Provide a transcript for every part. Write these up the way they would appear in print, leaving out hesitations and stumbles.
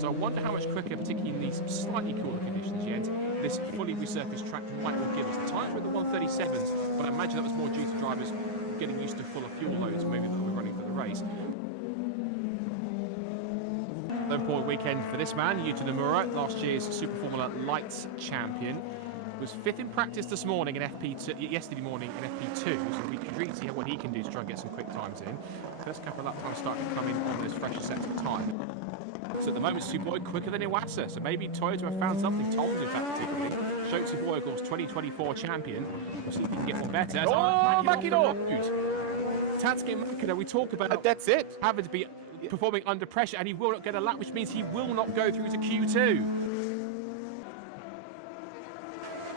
So I wonder how much quicker, particularly in these slightly cooler conditions yet, this fully resurfaced track might well give us. The times were in the 137s, but I imagine that was more due to drivers getting used to fuller fuel loads maybe that were running for the race. An important weekend for this man, Yuta Nomura, last year's Super Formula Light champion. Was fifth in practice this morning in FP2, yesterday morning in FP2, so we can really see what he can do to try and get some quick times in. First couple of lap times starting to come in on those fresher sets of time. So at the moment, Tsuboi quicker than Iwasa, so maybe Toyota have found something. Tom's in fact particularly. Show Tsuboi, of course, 2024 champion. We'll see if he can get one better. Oh, Makino! Tatsuki Makino, we talk about that's it. Having to be performing under pressure, and he will not get a lap, which means he will not go through to Q2.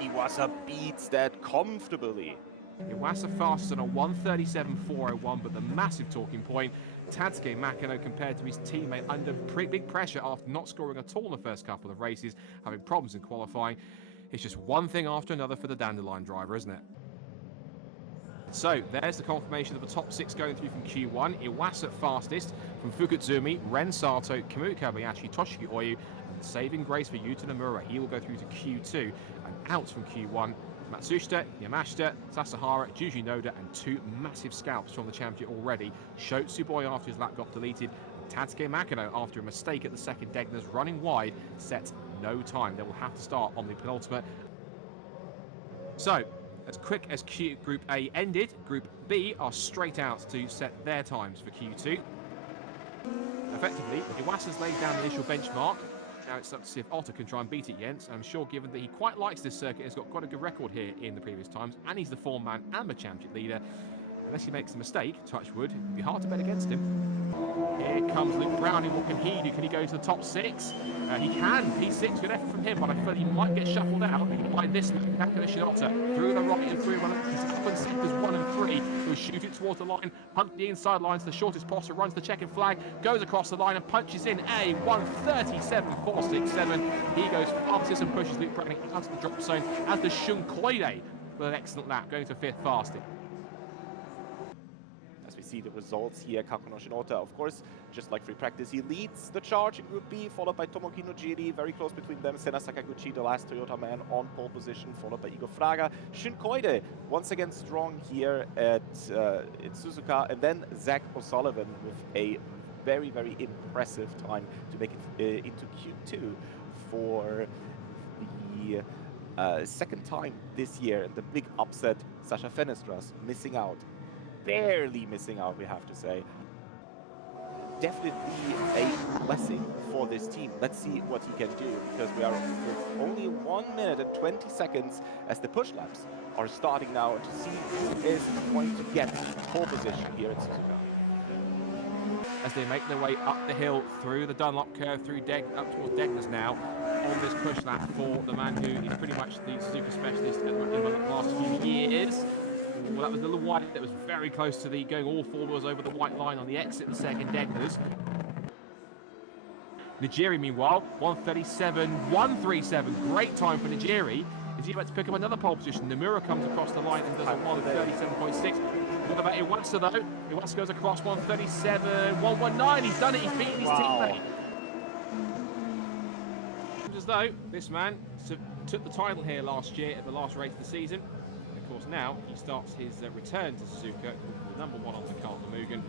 Iwasa beats that comfortably. Iwasa fastest on a 1:37.401, but the massive talking point, Tatsuki Makino compared to his teammate under big pressure after not scoring at all in the first couple of races, having problems in qualifying. It's just one thing after another for the Dandelion driver, isn't it? So there's the confirmation of the top 6 going through from Q1. Iwasa fastest from Fukutsumi, Ren Sato, Kamui Kobayashi, Toshiki Oyu, and saving grace for Yuta Nomura. He will go through to Q2, and out from Q1, Matsushita, Yamashita, Sasahara, Juji Noda, and 2 massive scalps from the champion already. Sho Tsuboi after his lap got deleted, and Tatsuki Makino after a mistake at the second Degner's running wide, set no time. They will have to start on the penultimate. So, as quick as Group A ended, Group B are straight out to set their times for Q2. Effectively, Iwasa's laid down the initial benchmark. Now it's up to see if Otter can try and beat it, Jens. I'm sure given that he quite likes this circuit, has got quite a good record here in the previous times, and he's the form man and the champion leader. Unless he makes a mistake, touch wood, it would be hard to bet against him. Here comes Luke Browning. What can he do? Can he go to the top 6? He can. P6, good effort from him, but I feel he might get shuffled out by this man, Takuma Shinoda. Through the right and through, he's up in sectors 1 and 3. He'll shoot it towards the line, hunt the inside line to the shortest possible, runs the checkered flag, goes across the line and punches in a 1:37.467. He goes fastest and pushes Luke Browning out of the drop zone as the Shun Koide with an excellent lap, going to 5th fastest. As we see the results here, Kakuno Shinoda, of course, just like free practice, he leads the charge in Group B, followed by Tomoki Nojiri, very close between them. Senna Sakaguchi, the last Toyota man, on pole position, followed by Igor Fraga. Shun Koide, once again strong here at Suzuka, and then Zach O'Sullivan with a very, very impressive time to make it into Q2 for the second time this year. And the big upset, Sasha Fenestras missing out. Barely missing out, we have to say. Definitely a blessing for this team. Let's see what he can do, because we are with only 1 minute and 20 seconds as the push laps are starting now to see who is going to get pole position here at Suzuka. As they make their way up the hill through the Dunlop curve, through up towards Degner's now, on this push lap for the man who is pretty much the Suzuka specialist in the last few years. Well, that was a little wide. That was very close to the going all 4 wheels over the white line on the exit, the second Degner's. Nigiri, meanwhile, 1:37.137. Great time for Nigiri. Is he about to pick up another pole position? Nomura comes across the line and does a 1:37.6. What about Iwasa, though? Iwasa goes across 1:37.119. He's done it. He's beaten his teammate. As though this man took the title here last year at the last race of the season. Of course, now he starts his return to Suzuka, number 1 on the Carl Mugen.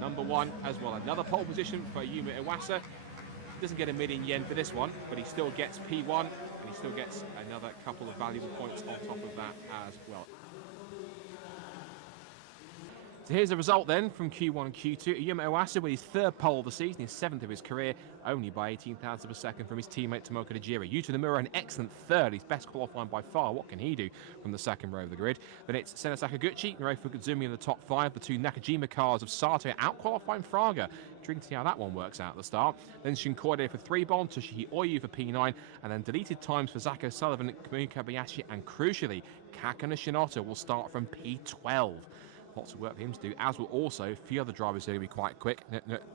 Number 1 as well. Another pole position for Yuma Iwasa. Doesn't get $1 million for this one, but he still gets P1, and he still gets another couple of valuable points on top of that as well. So here's the result then from Q1 and Q2. Yuma Iwasa with his 3rd pole of the season, his 7th of his career, only by 18,000 of a second from his teammate Tomoka Nijiri. Yuta Nomura, an excellent 3rd, his best qualifying by far. What can he do from the 2nd row of the grid? Then it's Senna Sakaguchi, Noro Fukutsumi in the top 5. The 2 Nakajima cars of Sato out-qualifying Fraga. Intriguing to see how that one works out at the start. Then Shun Koide for 3 Bond, Toshiki Oyu for P9, and then deleted times for Zach O'Sullivan, Kamui Kobayashi, and crucially, Kakuno Shinoda will start from P12. Lots of work for him to do, as will also a few other drivers who are going to be quite quick.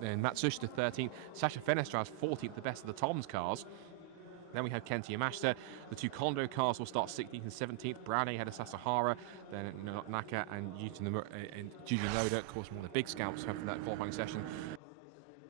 Matsushita 13th, Sasha Fenestras 14th, the best of the Tom's cars. Then we have Kenta Yamashita. The 2 Kondo cars will start 16th and 17th. Browning ahead of Sasahara, then Naka and Yuta Nomura and Juji Noda, of course, one of the big scouts for that qualifying session.